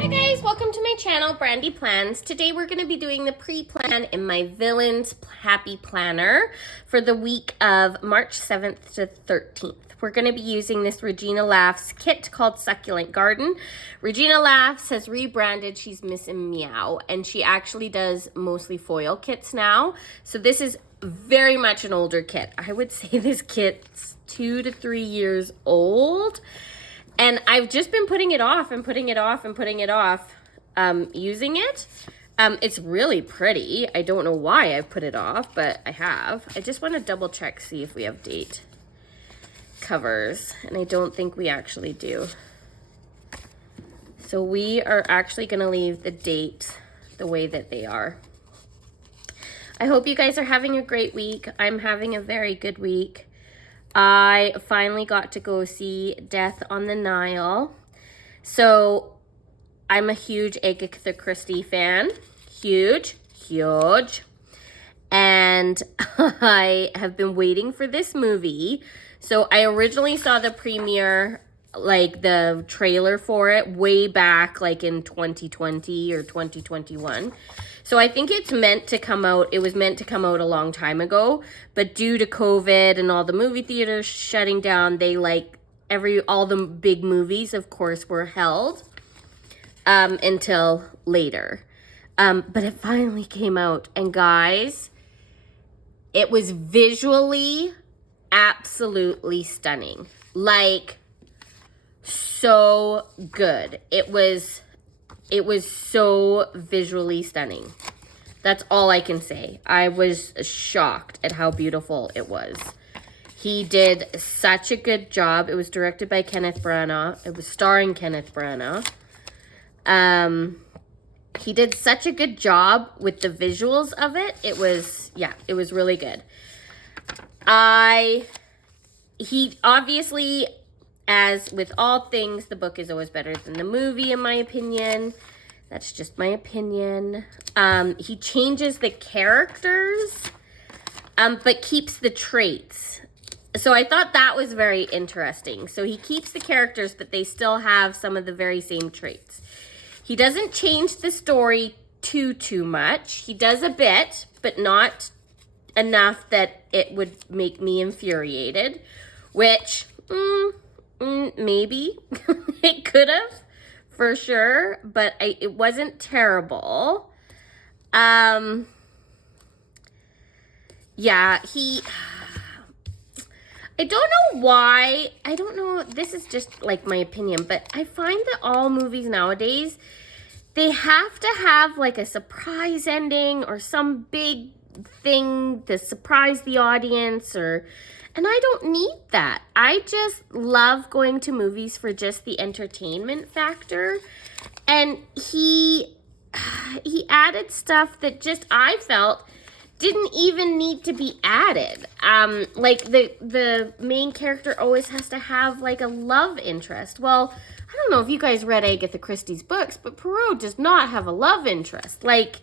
Hi guys, welcome to my channel, Brandy Plans. Today we're going to be doing the pre-plan in my Villains Happy Planner for the week of March 7th to 13th. We're going to be using this Regina Laughs kit called Succulent Garden. Regina Laughs has rebranded. She's Miss Meow, and she actually does mostly foil kits now. So this is very much an older kit. I would say this kit's 2 to 3 years old. And I've just been putting it off and putting it off and putting it off using it. It's really pretty. I don't know why I've put it off, but I have. I just want to double check, see if we have date covers. And I don't think we actually do. So we are actually going to leave the date the way that they are. I hope you guys are having a great week. I'm having a very good week. I finally got to go see Death on the Nile. So I'm a huge Agatha Christie fan. Huge. And I have been waiting for this movie. So I originally saw the premiere, like the trailer for it, way back like in 2020 or 2021. So I think it's meant to come out, it was meant to come out a long time ago, but due to COVID and all the movie theaters shutting down, they all the big movies, of course, were held until later. But it finally came out, and guys, it was visually absolutely stunning. Like, so good. It was so visually stunning. That's all I can say. I was shocked at how beautiful it was. He did such a good job. It was directed by Kenneth Branagh. It was starring Kenneth Branagh. He did such a good job with the visuals of it. It was really good. He obviously, as with all things, the book is always better than the movie, in my opinion. That's just my opinion. He changes the characters, but keeps the traits. So I thought that was very interesting. So he keeps the characters, but they still have some of the very same traits. He doesn't change the story too much. He does a bit, but not enough that it would make me infuriated, which... maybe it could have, for sure, but it wasn't terrible. Yeah, I don't know why, this is just like my opinion, but I find that all movies nowadays, they have to have like a surprise ending or some big thing to surprise the audience, and I don't need that. I just love going to movies for just the entertainment factor. And he added stuff that just I felt didn't even need to be added. Like the main character always has to have like a love interest. Well, I don't know if you guys read Agatha Christie's books, but Poirot does not have a love interest. Like,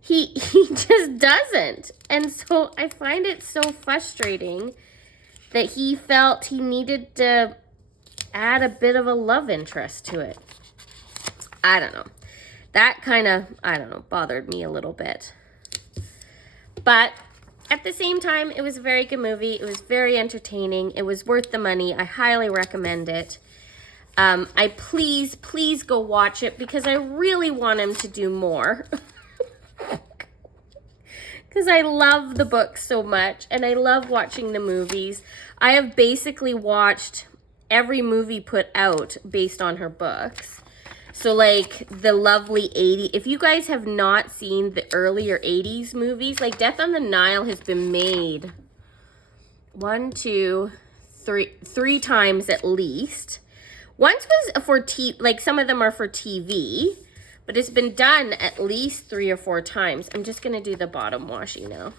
he just doesn't. And so I find it so frustrating that he felt he needed to add a bit of a love interest to it. I don't know. That kind of, bothered me a little bit. But at the same time, it was a very good movie. It was very entertaining. It was worth the money. I highly recommend it. Please go watch it because I really want him to do more. Because I love the book so much, and I love watching the movies. I have basically watched every movie put out based on her books. So, like, the lovely 80s. If you guys have not seen the earlier 80s movies, like, Death on the Nile has been made 3 times at least. Once was for some of them are for TV. But it's been done at least 3 or 4 times. I'm just going to do the bottom washi now.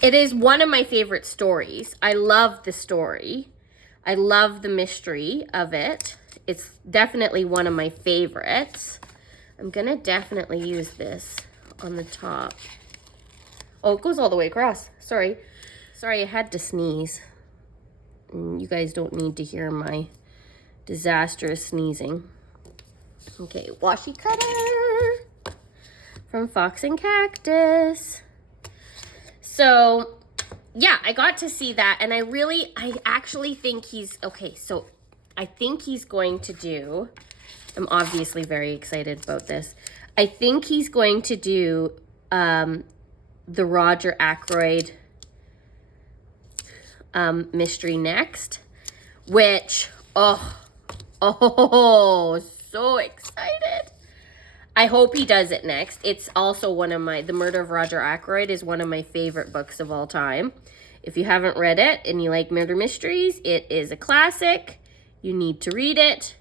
It is one of my favorite stories. I love the story. I love the mystery of it. It's definitely one of my favorites. I'm going to definitely use this on the top. Oh, it goes all the way across. Sorry. Sorry, I had to sneeze. You guys don't need to hear my disastrous sneezing. Okay, washi cutter from Fox and Cactus. So, yeah, I got to see that, and I actually think he's, okay, so I think he's going to do, I'm obviously very excited about this. I think he's going to do the Roger Ackroyd mystery next, which, oh, so excited. I hope he does it next. It's also one of my, The Murder of Roger Ackroyd is one of my favorite books of all time. If you haven't read it and you like murder mysteries, it is a classic. You need to read it.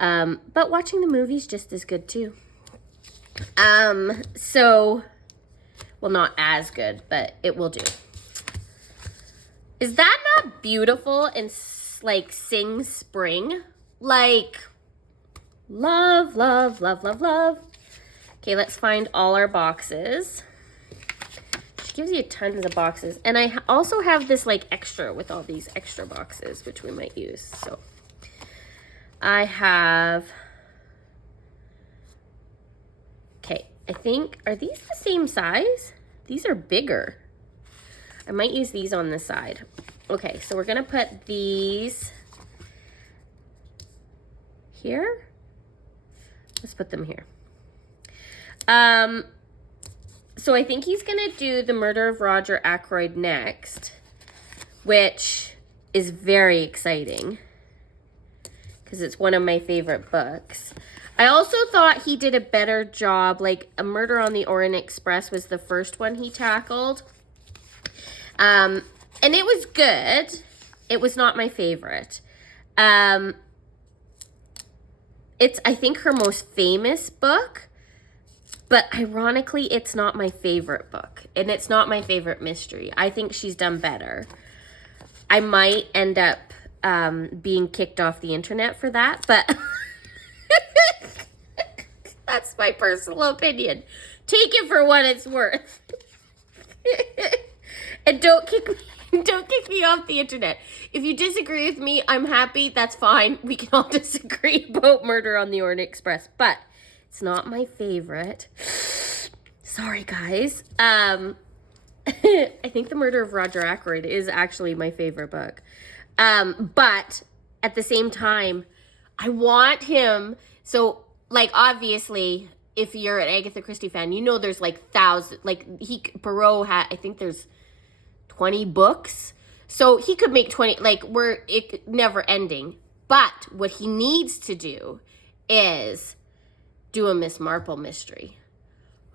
But watching the movie's just as good too. So, well, not as good, but it will do. Is that not beautiful and like sing spring? Like, love, love, love, love, love. Okay, let's find all our boxes. She gives you tons of boxes. And I also have this like extra with all these extra boxes, which we might use. So I have, okay, I think, are these the same size? These are bigger. I might use these on the side. Okay, so we're gonna put these here. Let's put them here. So I think he's gonna do The Murder of Roger Ackroyd next, which is very exciting because it's one of my favorite books. I also thought he did a better job, like A Murder on the Orient Express was the first one he tackled. And it was good. It was not my favorite. It's, I think, her most famous book, but ironically, it's not my favorite book, and it's not my favorite mystery. I think she's done better. I might end up being kicked off the internet for that, but that's my personal opinion. Take it for what it's worth. And don't kick me off the internet. If you disagree with me, I'm happy. That's fine. We can all disagree about Murder on the Orient Express, but it's not my favorite. Sorry, guys. I think The Murder of Roger Ackroyd is actually my favorite book. But at the same time, I want him. So, like, obviously, if you're an Agatha Christie fan, you know there's like thousands. Like, Poirot had, I think there's 20 books. So he could make 20, like, it never ending. But what he needs to do is do a Miss Marple mystery.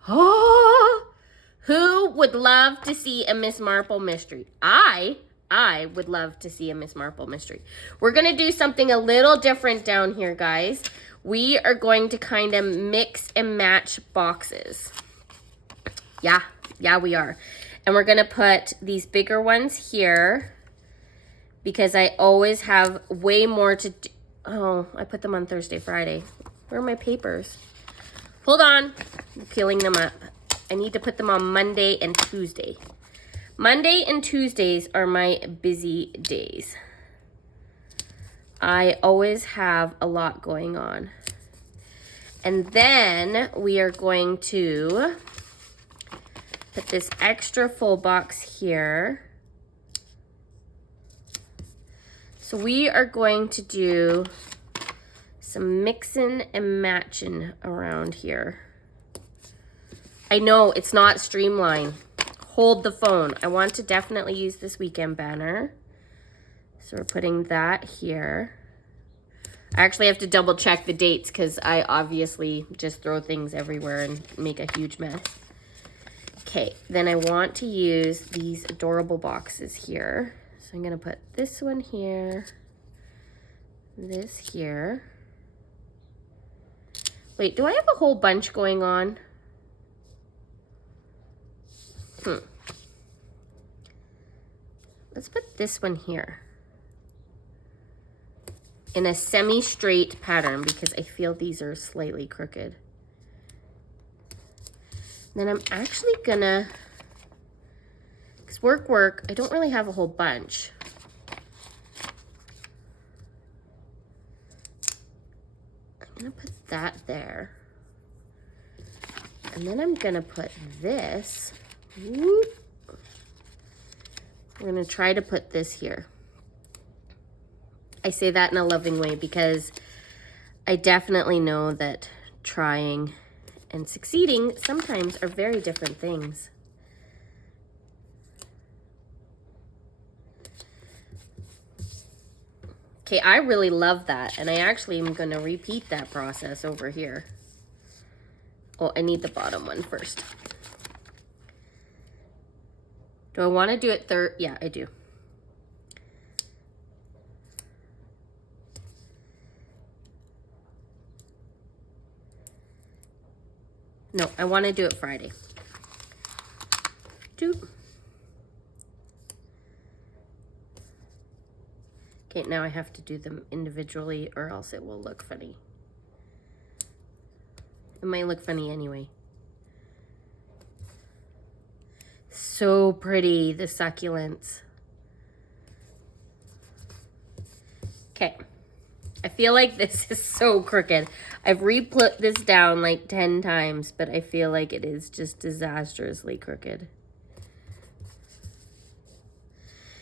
Oh, who would love to see a Miss Marple mystery? I would love to see a Miss Marple mystery. We're going to do something a little different down here, guys. We are going to kind of mix and match boxes. Yeah, we are. And we're going to put these bigger ones here because I always have way more to do. Oh, I put them on Thursday, Friday. Where are my papers? Hold on. I'm peeling them up. I need to put them on Monday and Tuesday. Monday and Tuesdays are my busy days. I always have a lot going on. And then we are going to put this extra full box here. So we are going to do some mixing and matching around here. I know it's not streamlined. Hold the phone. I want to definitely use this weekend banner. So we're putting that here. I actually have to double check the dates because I obviously just throw things everywhere and make a huge mess. Okay, then I want to use these adorable boxes here. So I'm gonna put this one here, this here. Wait, do I have a whole bunch going on? Let's put this one here in a semi-straight pattern because I feel these are slightly crooked. Then I'm actually gonna, because work. I don't really have a whole bunch. I'm gonna put that there. And then I'm gonna put this. Whoop. We're gonna try to put this here. I say that in a loving way because I definitely know that trying and succeeding sometimes are very different things. Okay, I really love that, and I actually am gonna repeat that process over here. Oh, I need the bottom one first. Do I wanna do it third? Yeah, I do. No, I want to do it Friday. Doop. Okay, now I have to do them individually or else it will look funny. It might look funny anyway. So pretty, the succulents. Okay. I feel like this is so crooked. I've re-put this down like 10 times, but I feel like it is just disastrously crooked.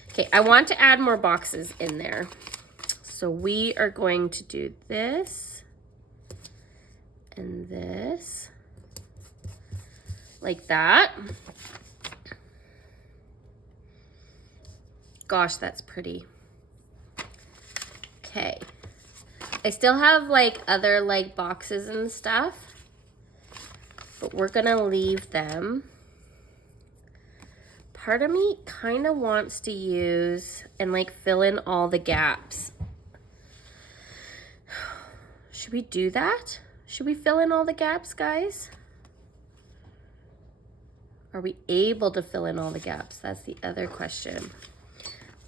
Okay, I want to add more boxes in there. So we are going to do this and this, like that. Gosh, that's pretty. Okay. I still have like other like boxes and stuff, but we're gonna leave them. Part of me kind of wants to use and like fill in all the gaps. Should we do that? Should we fill in all the gaps, guys? Are we able to fill in all the gaps? That's the other question.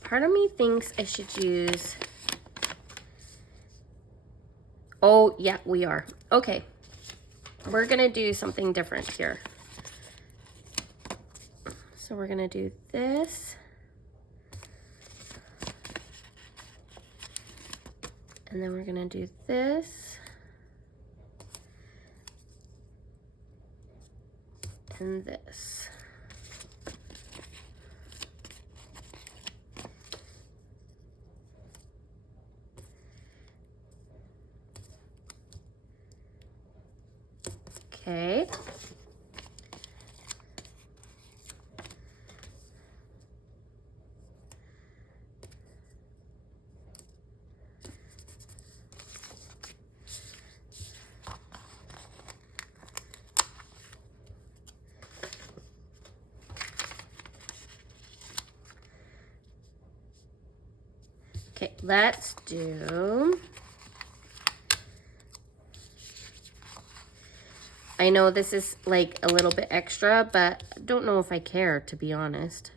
Part of me thinks I should use... Oh, yeah, we are. Okay. We're gonna do something different here. So we're gonna do this. And then we're gonna do this. And this. Okay. Okay, let's do... I know this is like a little bit extra, but I don't know if I care, to be honest.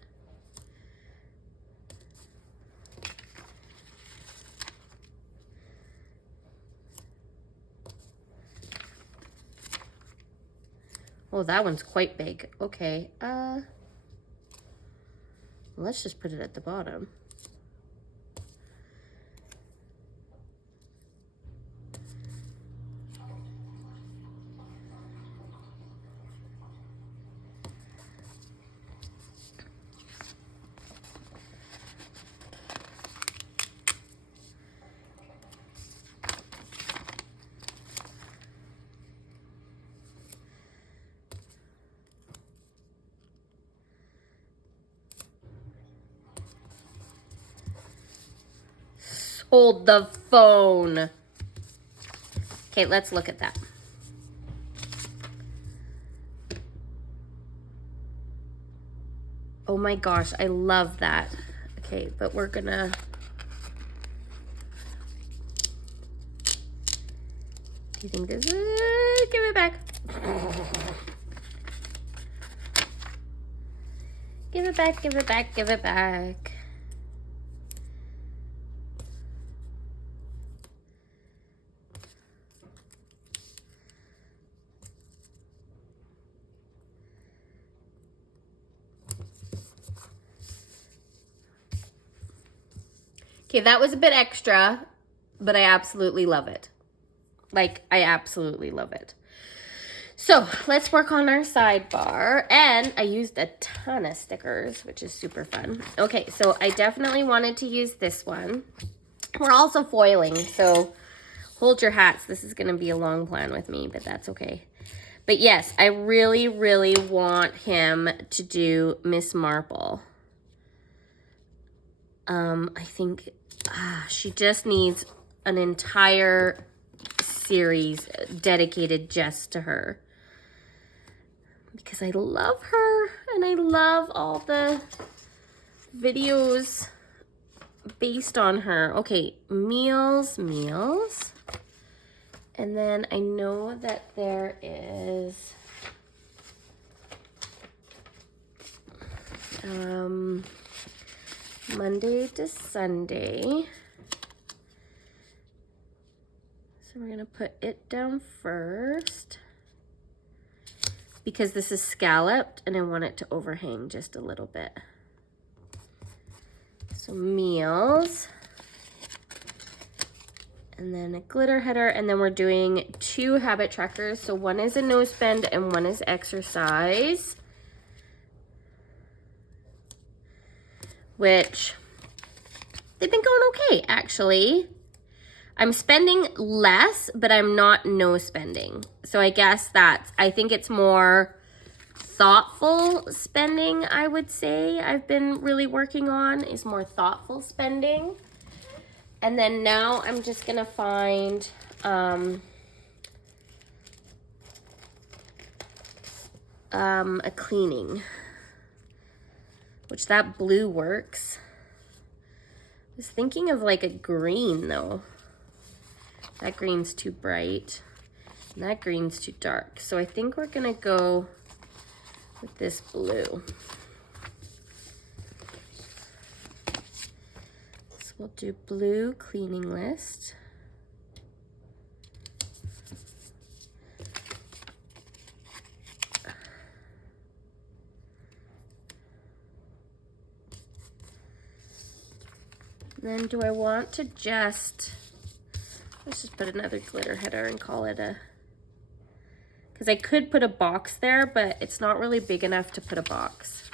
Oh, that one's quite big. Okay, let's just put it at the bottom. Hold the phone. Okay, let's look at that. Oh my gosh, I love that. Okay, but we're gonna... Do you think this is... Give it back. Give it back, give it back, give it back. Okay, that was a bit extra, but I absolutely love it. Like, I absolutely love it. So let's work on our sidebar. And I used a ton of stickers, which is super fun. Okay, so I definitely wanted to use this one. We're also foiling, so hold your hats. This is going to be a long plan with me, but that's okay. But yes, I really, really want him to do Miss Marple. I think she just needs an entire series dedicated just to her. Because I love her and I love all the videos based on her. Okay, meals. And then I know that there is Monday to Sunday. So we're gonna put it down first because this is scalloped and I want it to overhang just a little bit. So meals. And then a glitter header, and then we're doing 2 habit trackers. So one is a nose bend and one is exercise. Which, they've been going okay, actually. I'm spending less, but I'm not no spending. So I guess I think it's more thoughtful spending, I would say. I've been really working on is more thoughtful spending. And then now I'm just gonna find a cleaning, which that blue works. I was thinking of like a green though. That green's too bright and that green's too dark. So I think we're gonna go with this blue. So we'll do blue cleaning list. Then do I want to let's just put another glitter header and call it because I could put a box there, but it's not really big enough to put a box.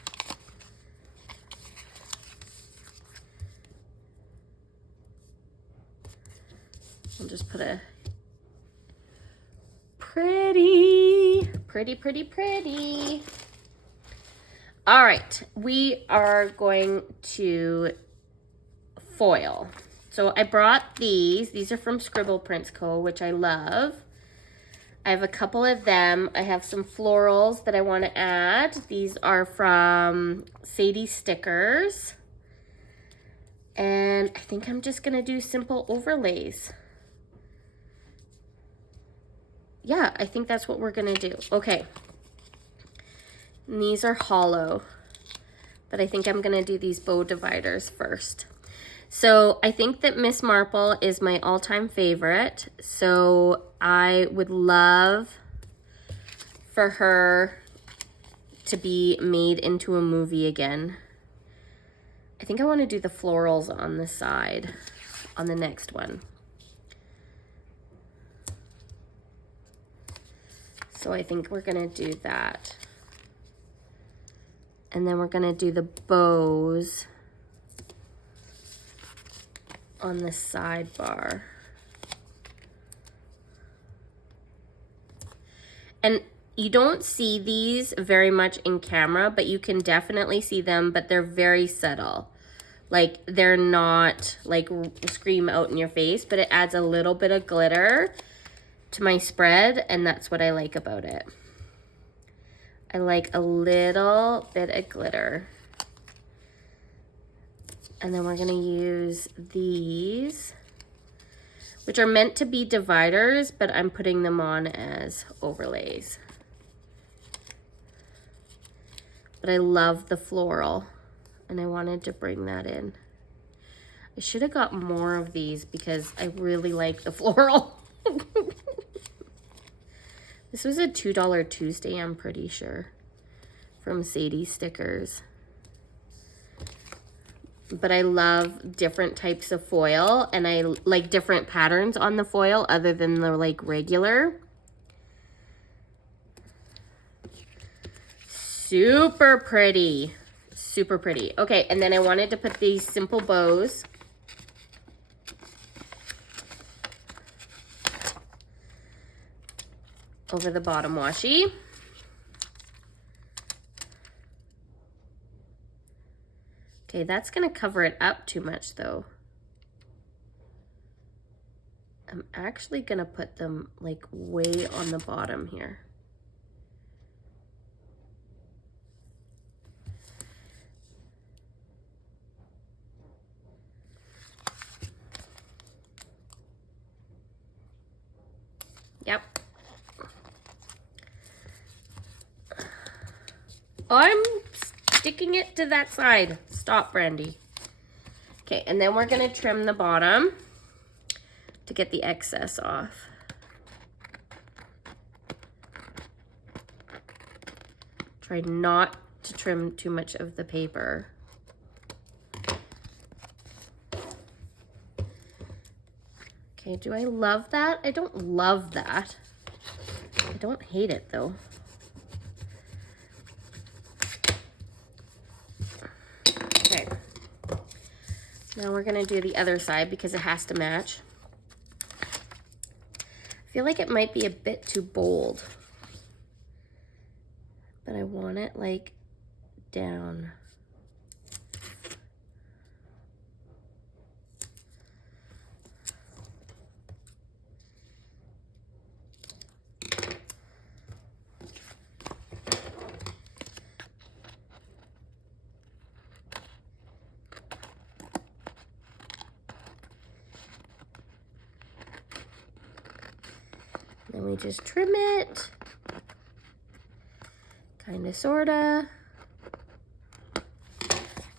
I'll just put a pretty. All right, we are going to foil. So I brought these are from Scribble Prints Co., which I love. I have a couple of them. I have some florals that I want to add. These are from Sadie Stickers. And I think I'm just going to do simple overlays. Yeah, I think that's what we're going to do. Okay. And these are hollow. But I think I'm going to do these bow dividers first. So I think that Miss Marple is my all-time favorite. So I would love for her to be made into a movie again. I think I want to do the florals on the side on the next one. So I think we're going to do that. And then we're going to do the bows on the sidebar. And you don't see these very much in camera, but you can definitely see them, but they're very subtle. Like, they're not like scream out in your face, but it adds a little bit of glitter to my spread, and that's what I like about it. I like a little bit of glitter. And then we're gonna use these, which are meant to be dividers, but I'm putting them on as overlays. But I love the floral, and I wanted to bring that in. I should have got more of these because I really like the floral. This was a $2 Tuesday, I'm pretty sure, from Sadie Stickers. but I love different types of foil, and I like different patterns on the foil other than the like regular. Super pretty. Super pretty. Okay, and then I wanted to put these simple bows. Over the bottom washi. Okay, that's gonna cover it up too much though. I'm actually gonna put them like way on the bottom here. Yep. I'm sticking it to that side. Stop, Brandy. Okay, and then we're gonna trim the bottom to get the excess off. Try not to trim too much of the paper. Okay, do I love that? I don't love that. I don't hate it though. Okay. Now we're gonna do the other side because it has to match. I feel like it might be a bit too bold, but I want it like down. Then we just trim it, kind of, sorta,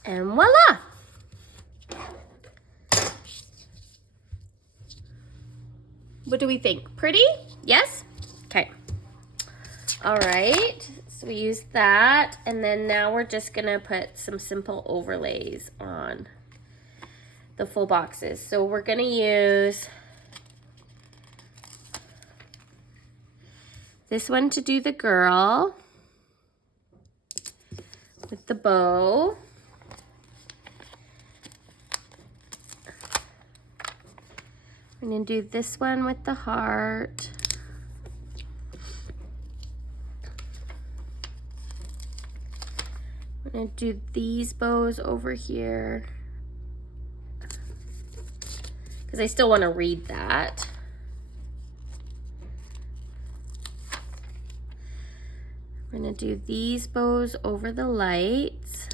and voila! What do we think? Pretty? Yes? Okay. All right, so we use that, and then now we're just gonna put some simple overlays on the full boxes. So we're gonna use this one to do the girl with the bow. We're gonna do this one with the heart. We're gonna do these bows over here because I still want to read that. We're gonna do these bows over the lights.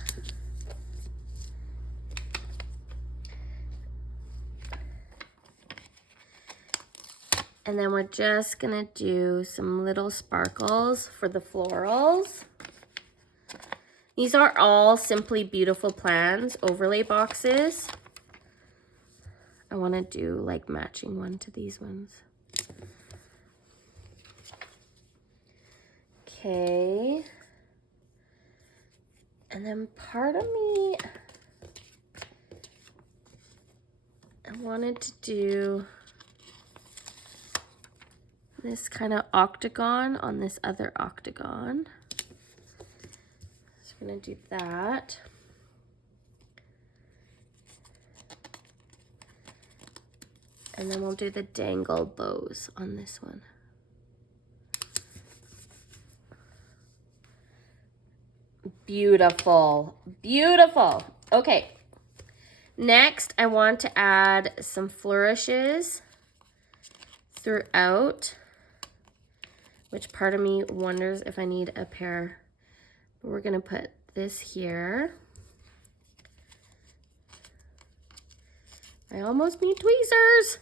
And then we're just gonna do some little sparkles for the florals. These are all Simply Beautiful Plans overlay boxes. I wanna do like matching one to these ones. Okay. And then part of me, I wanted to do this kind of octagon on this other octagon. So I'm gonna do that. And then we'll do the dangled bows on this one. Beautiful, beautiful. Okay, next I want to add some flourishes throughout, which part of me wonders if I need a pair. But we're gonna put this here. I almost need tweezers.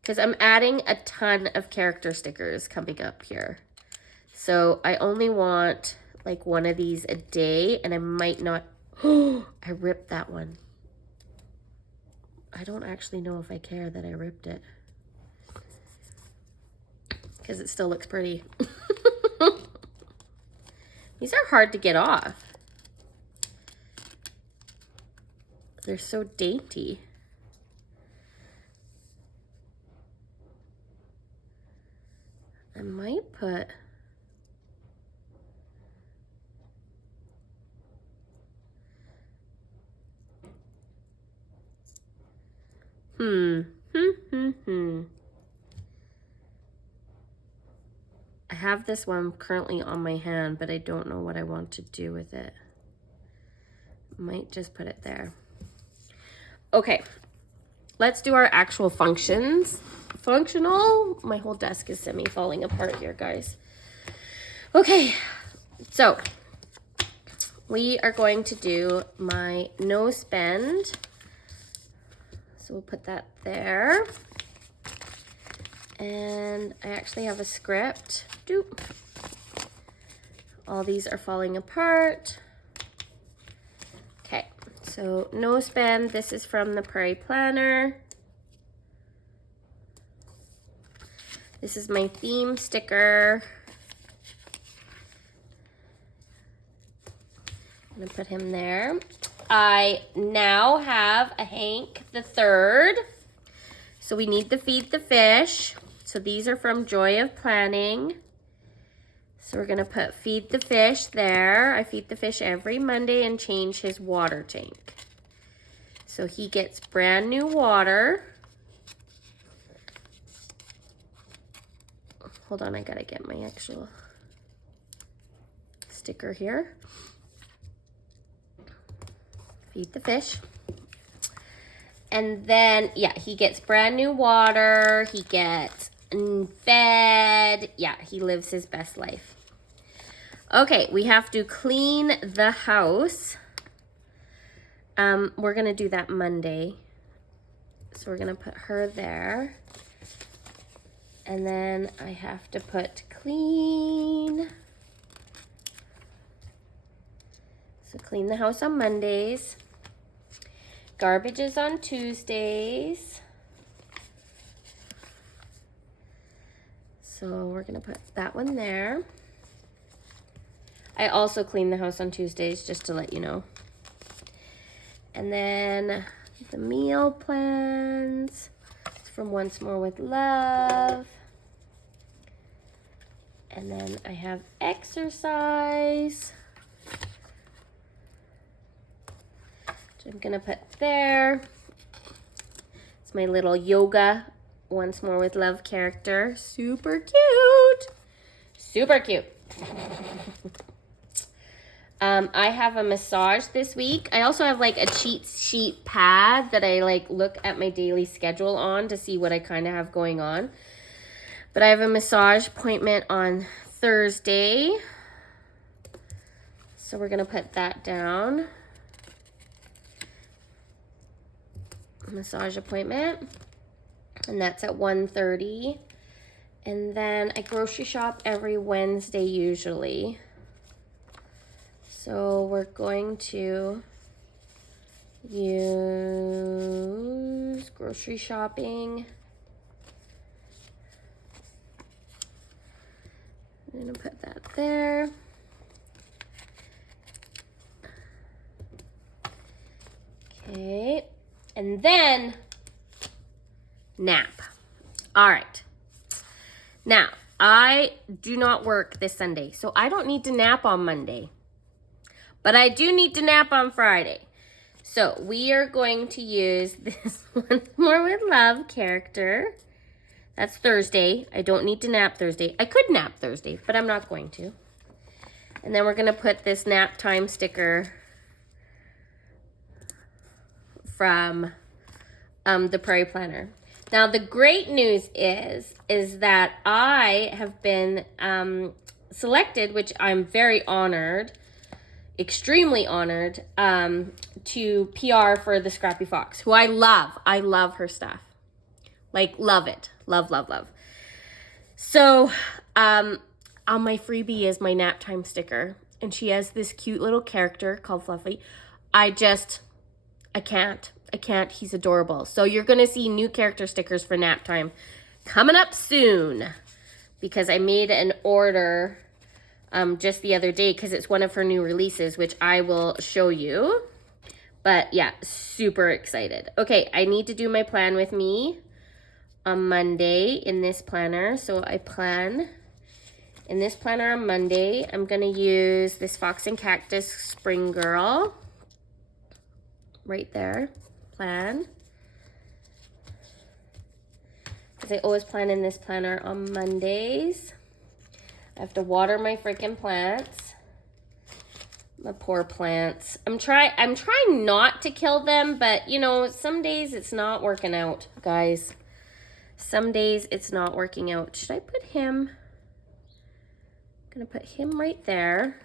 Because I'm adding a ton of character stickers coming up here. So I only want like one of these a day, and I might not, oh, I ripped that one. I don't actually know if I care that I ripped it, because it still looks pretty. These are hard to get off. They're so dainty. I might put... I have this one currently on my hand, but I don't know what I want to do with it. Might just put it there. Okay, let's do our actual functions. Functional. My whole desk is falling apart here, guys. Okay, so we are going to do my no spend. So we'll put that there. And I actually have a script. Doop. All these are falling apart. Okay, so no spend. This is from the Prairie Planner. This is my theme sticker. I'm gonna put him there. I now have a Hank the Third. So we need to feed the fish. So these are from Joy of Planning. So we're gonna put feed the fish there. I feed the fish every Monday and change his water tank. So he gets brand new water. Hold on, I gotta get my actual sticker here. Feed the fish. And then, yeah, he gets brand new water. He gets fed. Yeah, he lives his best life. Okay, we have to clean the house. We're gonna do that Monday. So we're gonna put her there. And then I have to put clean. So clean the house on Mondays. Garbage is on Tuesdays. So we're gonna put that one there. I also clean the house on Tuesdays, just to let you know. And then the meal plans. It's from Once More with Love. And then I have exercise. Which I'm gonna put there. It's my little yoga Once More with Love character. Super cute. Super cute. I have a massage this week. I also have like a cheat sheet pad that I like look at my daily schedule on to see what I kind of have going on. But I have a massage appointment on Thursday. So we're gonna put that down. Massage appointment. And that's at 1:30. And then I grocery shop every Wednesday usually. So we're going to use grocery shopping. I'm gonna put that there. Okay, and then nap. All right. Now, I do not work this Sunday, so I don't need to nap on Monday. But I do need to nap on Friday. So we are going to use this Once More with Love character. That's Thursday. I don't need to nap Thursday. I could nap Thursday, but I'm not going to. And then we're going to put this nap time sticker from the Prairie Planner. Now, the great news is that I have been selected, which I'm very honored, extremely honored, to PR for the Scrappy Fox, who I love. I love her stuff. Like, love it. Love, love, love. So, on my freebie is my nap time sticker. And she has this cute little character called Fluffy. I can't. He's adorable. So you're going to see new character stickers for nap time coming up soon. Because I made an order just the other day because it's one of her new releases, which I will show you. But yeah, super excited. Okay, I need to do my plan with me on Monday in this planner. So I plan in this planner on Monday. I'm gonna use this Fox and Cactus Spring Girl right there, plan. Because I always plan in this planner on Mondays. I have to water my freaking plants. My poor plants. I'm trying not to kill them, but you know, some days it's not working out, guys. Some days it's not working out. Should I put him? I'm gonna put him right there.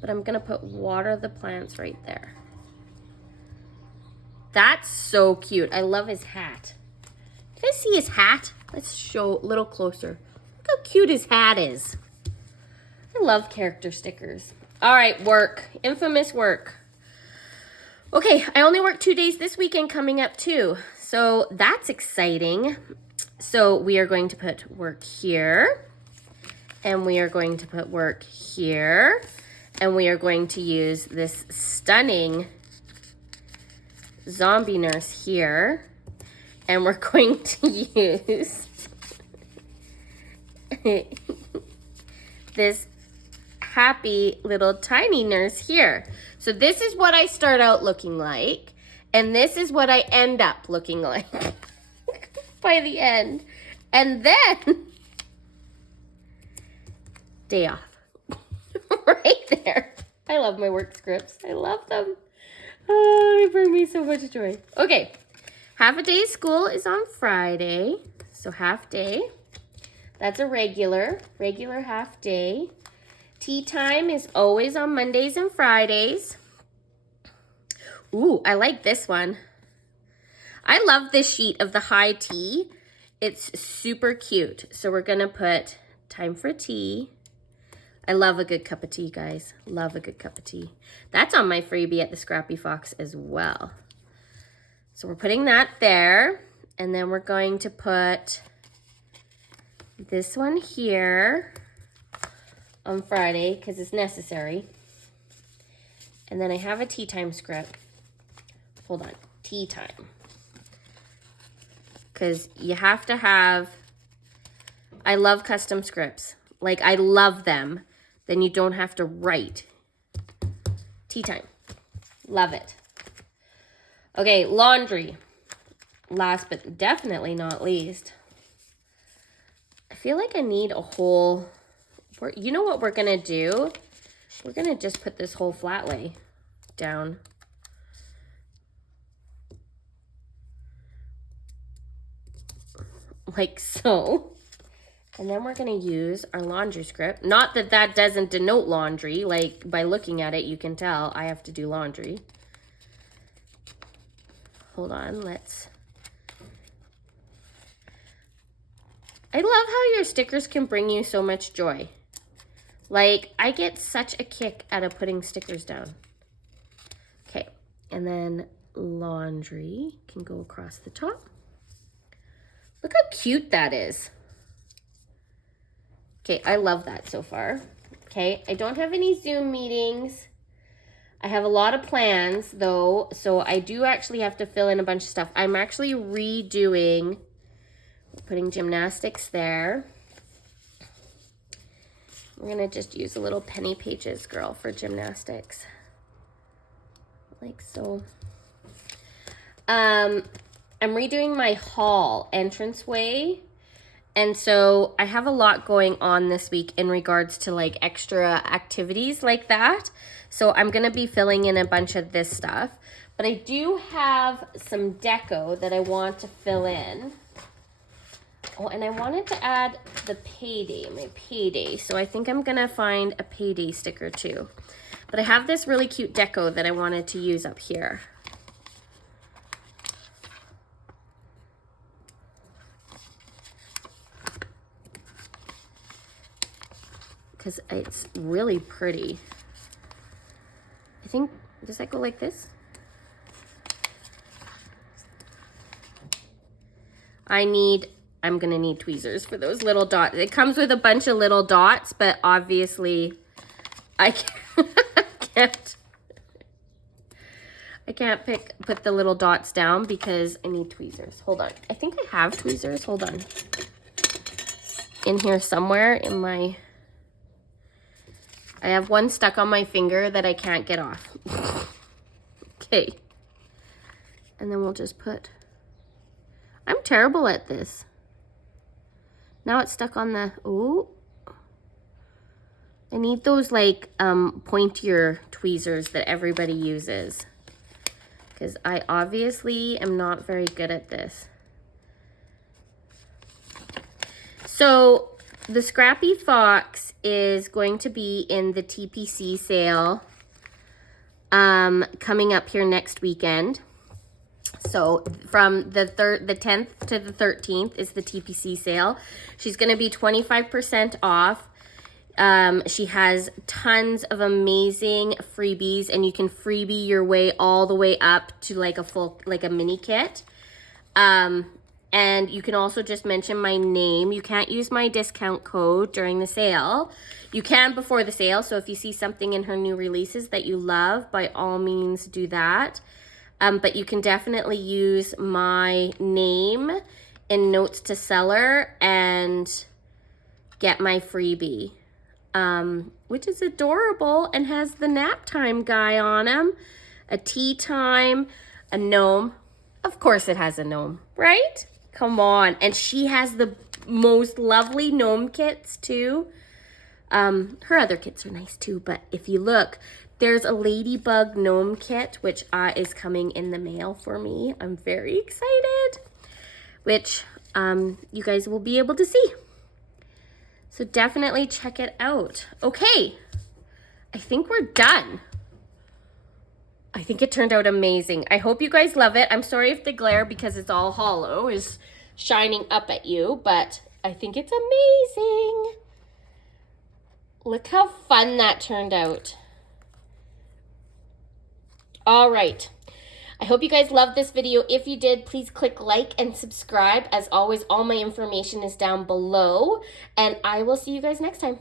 But I'm gonna put water the plants right there. That's so cute. I love his hat. Can I see his hat? Let's show a little closer. Look how cute his hat is. I love character stickers. All right, work. Infamous work. Okay, I only worked 2 days this weekend coming up too. So that's exciting. So we are going to put work here. And we are going to put work here. And we are going to use this stunning zombie nurse here. And we're going to use this happy little tiny nurse here. So this is what I start out looking like. And this is what I end up looking like by the end. And then, day off. Right there. I love my work scripts. I love them. Oh, they bring me so much joy. Okay. Half a day school is on Friday. So half day. That's a regular half day. Tea time is always on Mondays and Fridays. Ooh, I like this one. I love this sheet of the high tea. It's super cute. So we're gonna put time for tea. I love a good cup of tea, guys. Love a good cup of tea. That's on my freebie at the Scrappy Fox as well. So we're putting that there. And then we're going to put this one here on Friday because it's necessary. And then I have a tea time script. Hold on, tea time. Because you have to have, I love custom scripts. Like, I love them. Then you don't have to write. Tea time. Love it. Okay, laundry. Last but definitely not least. I feel like I need a whole, you know what we're going to do? We're going to just put this whole flat lay down. Like so. And then we're going to use our laundry script. Not that that doesn't denote laundry. Like, by looking at it, you can tell I have to do laundry. Hold on, let's... I love how your stickers can bring you so much joy. Like, I get such a kick out of putting stickers down. Okay, and then laundry can go across the top. Look how cute that is. Okay, I love that so far. Okay, I don't have any Zoom meetings. I have a lot of plans though, so I do actually have to fill in a bunch of stuff. I'm actually redoing, putting gymnastics there. We're gonna just use a little penny pages girl for gymnastics. Like so. I'm redoing my hall entranceway. And so I have a lot going on this week in regards to like extra activities like that. So I'm going to be filling in a bunch of this stuff. But I do have some deco that I want to fill in. Oh, and I wanted to add the payday, my payday. So I think I'm going to find a payday sticker too. But I have this really cute deco that I wanted to use up here. Because it's really pretty. I think, does that go like this? I need I'm gonna need tweezers for those little dots. It comes with a bunch of little dots, but obviously I can't put the little dots down because I need tweezers. Hold on. I think I have tweezers. Hold on. In here somewhere in my... I have one stuck on my finger that I can't get off. Okay. And then we'll just put... I'm terrible at this. Now it's stuck on the... Ooh. I need those like pointier tweezers that everybody uses. Because I obviously am not very good at this. So the Scrappy Fox is going to be in the TPC sale coming up here next weekend. So from the 10th to the 13th is the TPC sale. She's going to be 25% off. She has tons of amazing freebies, and you can freebie your way all the way up to like a full, like a mini kit. And you can also just mention my name. You can't use my discount code during the sale. You can before the sale. So if you see something in her new releases that you love, by all means do that. But you can definitely use my name in notes to seller and get my freebie, which is adorable and has the nap time guy on him, a tea time, a gnome. Of course it has a gnome, right? Come on. And she has the most lovely gnome kits too. Her other kits are nice too, but if you look, there's a ladybug gnome kit, which is coming in the mail for me. I'm very excited, which you guys will be able to see. So definitely check it out. Okay, I think we're done. I think it turned out amazing. I hope you guys love it. I'm sorry if the glare, because it's all hollow, is shining up at you, but I think it's amazing. Look how fun that turned out. All right. I hope you guys loved this video. If you did, please click like and subscribe. As always, all my information is down below, and I will see you guys next time.